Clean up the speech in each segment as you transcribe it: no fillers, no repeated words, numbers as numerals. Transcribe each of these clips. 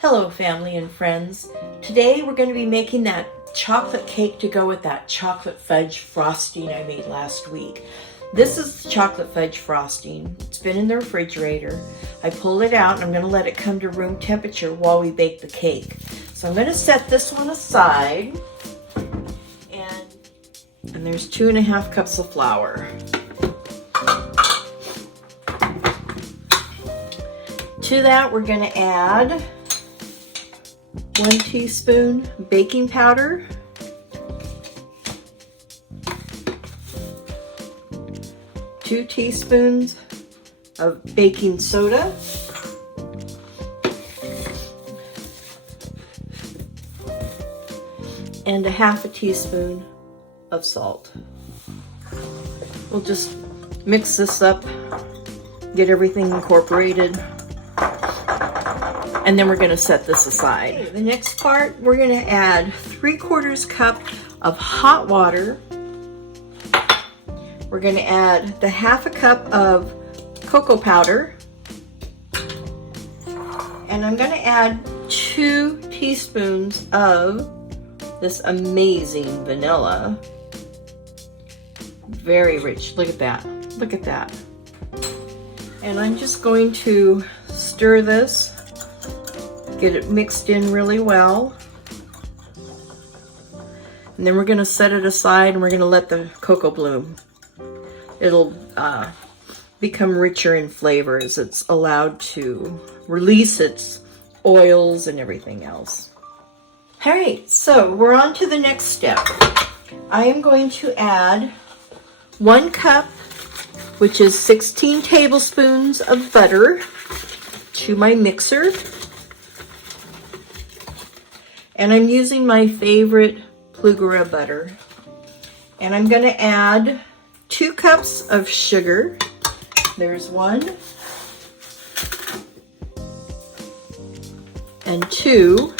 Hello family and friends. Today we're going to be making that chocolate cake to go with that chocolate fudge frosting I made last week. This is chocolate fudge frosting. It's been in the refrigerator. I pulled it out and I'm going to let it come to room temperature while we bake the cake. So I'm going to set this one aside, and there's 2.5 cups of flour. To that we're going to add 1 teaspoon baking powder, 2 teaspoons of baking soda, and 1/2 teaspoon of salt. We'll just mix this up, get everything incorporated, and then we're going to set this aside. Okay, the next part, we're going to add 3/4 cup of hot water. We're going to add the 1/2 cup of cocoa powder. And I'm going to add 2 teaspoons of this amazing vanilla. Very rich. Look at that. Look at that. And I'm just going to stir this. Get it mixed in really well. And then we're going to set it aside and we're going to let the cocoa bloom. It'll become richer in flavor as it's allowed to release its oils and everything else. All right, so we're on to the next step. I am going to add 1 cup, which is 16 tablespoons of butter, to my mixer. And I'm using my favorite Pluguera butter. And I'm going to add 2 cups of sugar. There's 1. And 2.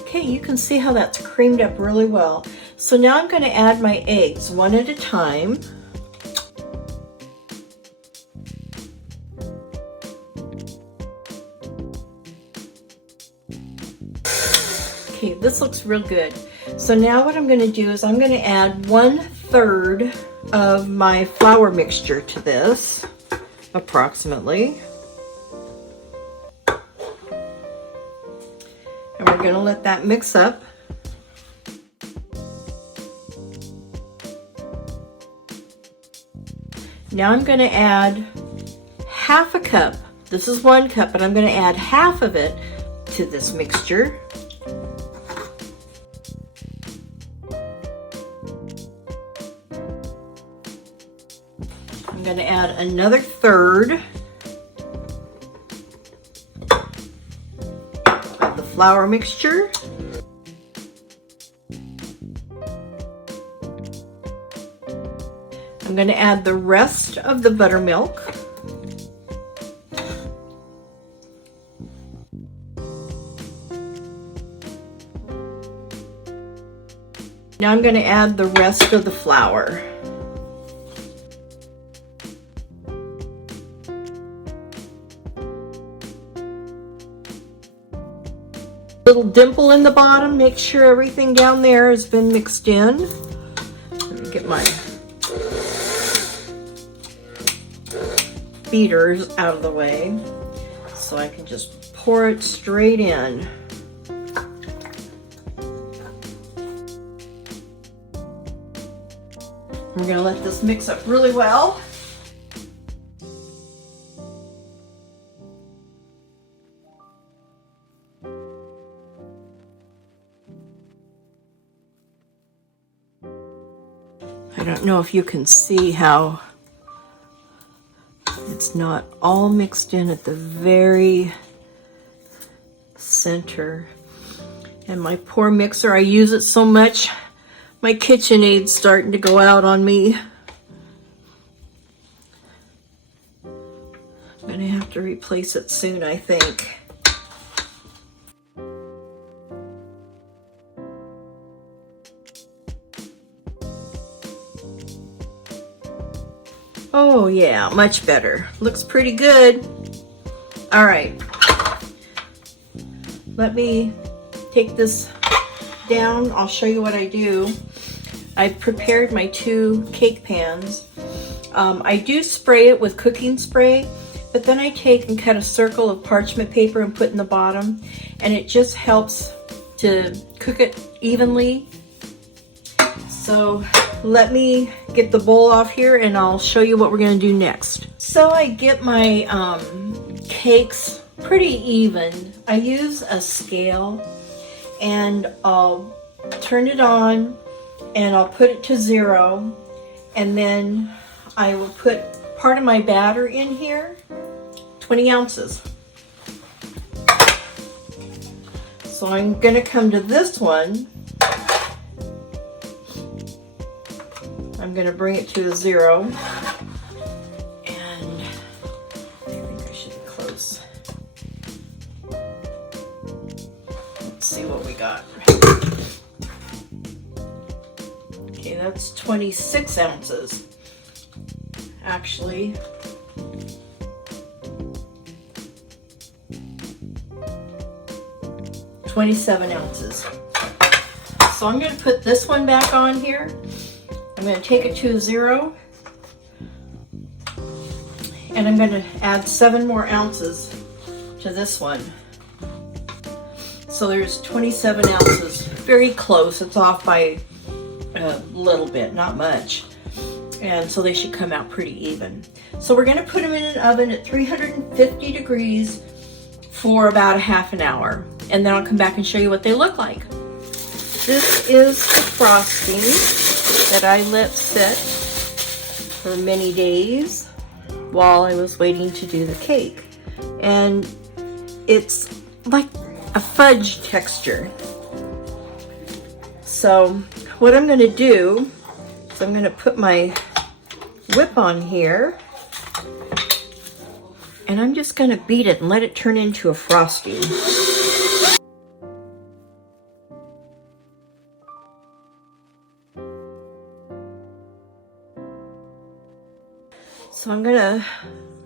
Okay, you can see how that's creamed up really well. So now I'm going to add my eggs one at a time. Okay, this looks real good. So now what I'm going to do is I'm going to add 1/3 of my flour mixture to this, approximately. And we're going to let that mix up. Now I'm going to add 1/2 cup. This is 1 cup, but I'm going to add 1/2 of it to this mixture. I'm going to add another 1/3 of the flour mixture. I'm going to add the rest of the buttermilk. Now I'm going to add the rest of the flour. Little dimple in the bottom, make sure everything down there has been mixed in. Let me get my beaters out of the way so I can just pour it straight in. We're going to let this mix up really well. I don't know if you can see how it's not all mixed in at the very center. And my poor mixer, I use it so much, my KitchenAid's starting to go out on me. I'm gonna have to replace it soon, I think. Oh yeah, much better. Looks pretty good. All right. Let me take this down. I'll show you what I do. I've prepared my 2 cake pans. I do spray it with cooking spray, but then I take and cut a circle of parchment paper and put in the bottom, and it just helps to cook it evenly. So let me get the bowl off here and I'll show you what we're gonna do next. So I get my cakes pretty even. I use a scale and I'll turn it on and I'll put it to 0, and then I will put part of my batter in here, 20 ounces. So I'm gonna come to this one. I'm gonna bring it to a 0. And I think I should be close. Let's see what we got. Okay, that's 26 ounces. Actually, $27 ounces. So I'm going to put this one back on here. I'm going to take it to a 0, and I'm going to add 7 more ounces to this one. So there's 27 ounces. Very close. It's off by a little bit, not much. And so they should come out pretty even. So we're going to put them in an oven at 350 degrees for about a half an hour. And then I'll come back and show you what they look like. This is the frosting that I let sit for many days while I was waiting to do the cake. And it's like a fudge texture. So what I'm going to do is I'm going to put my whip on here, and I'm just going to beat it and let it turn into a frosting. So I'm going to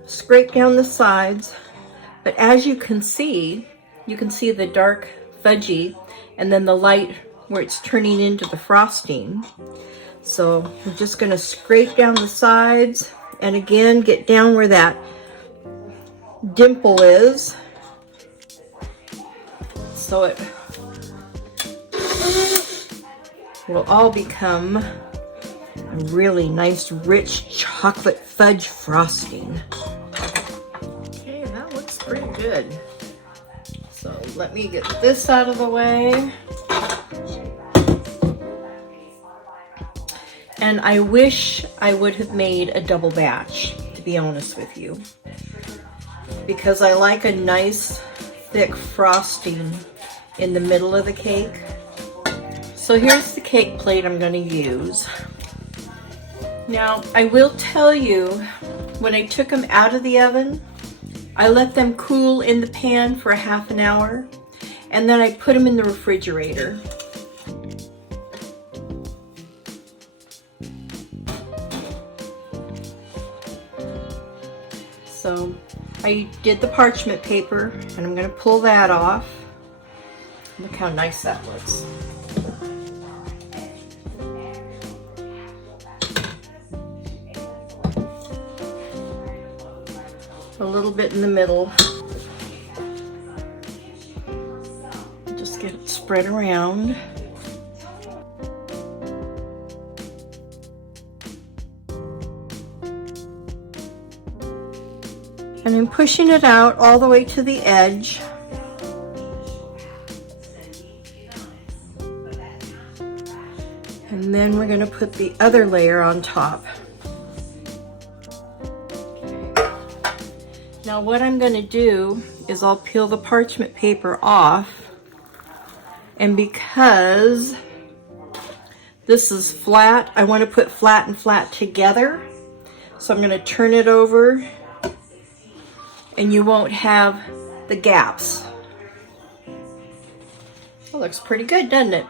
scrape down the sides, but as you can see the dark fudgy and then the light where it's turning into the frosting. So I'm just going to scrape down the sides and again get down where that dimple is, so it will all become a really nice rich chocolate fudge frosting. Okay, that looks pretty good. So let me get this out of the way. And I wish I would have made a double batch, to be honest with you, because I like a nice thick frosting in the middle of the cake. So here's the cake plate I'm going to use. Now I will tell you, when I took them out of the oven, I let them cool in the pan for a half an hour, and then I put them in the refrigerator. So I did the parchment paper, and I'm going to pull that off. Look how nice that looks. A little bit in the middle. Just get it spread around. And I'm pushing it out all the way to the edge. And then we're going to put the other layer on top. Now what I'm going to do is I'll peel the parchment paper off, and because this is flat, I want to put flat and flat together. So I'm going to turn it over, and you won't have the gaps. It looks pretty good, doesn't it?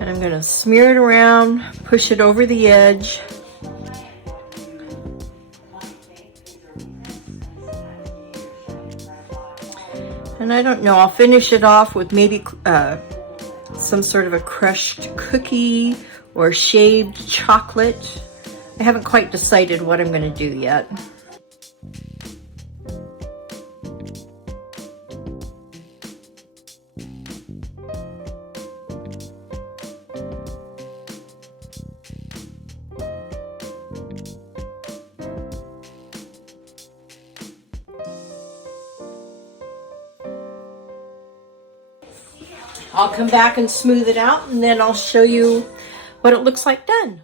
And I'm going to smear it around, push it over the edge. And I don't know, I'll finish it off with maybe some sort of a crushed cookie or shaved chocolate. I haven't quite decided what I'm going to do yet. I'll come back and smooth it out, and then I'll show you what it looks like done.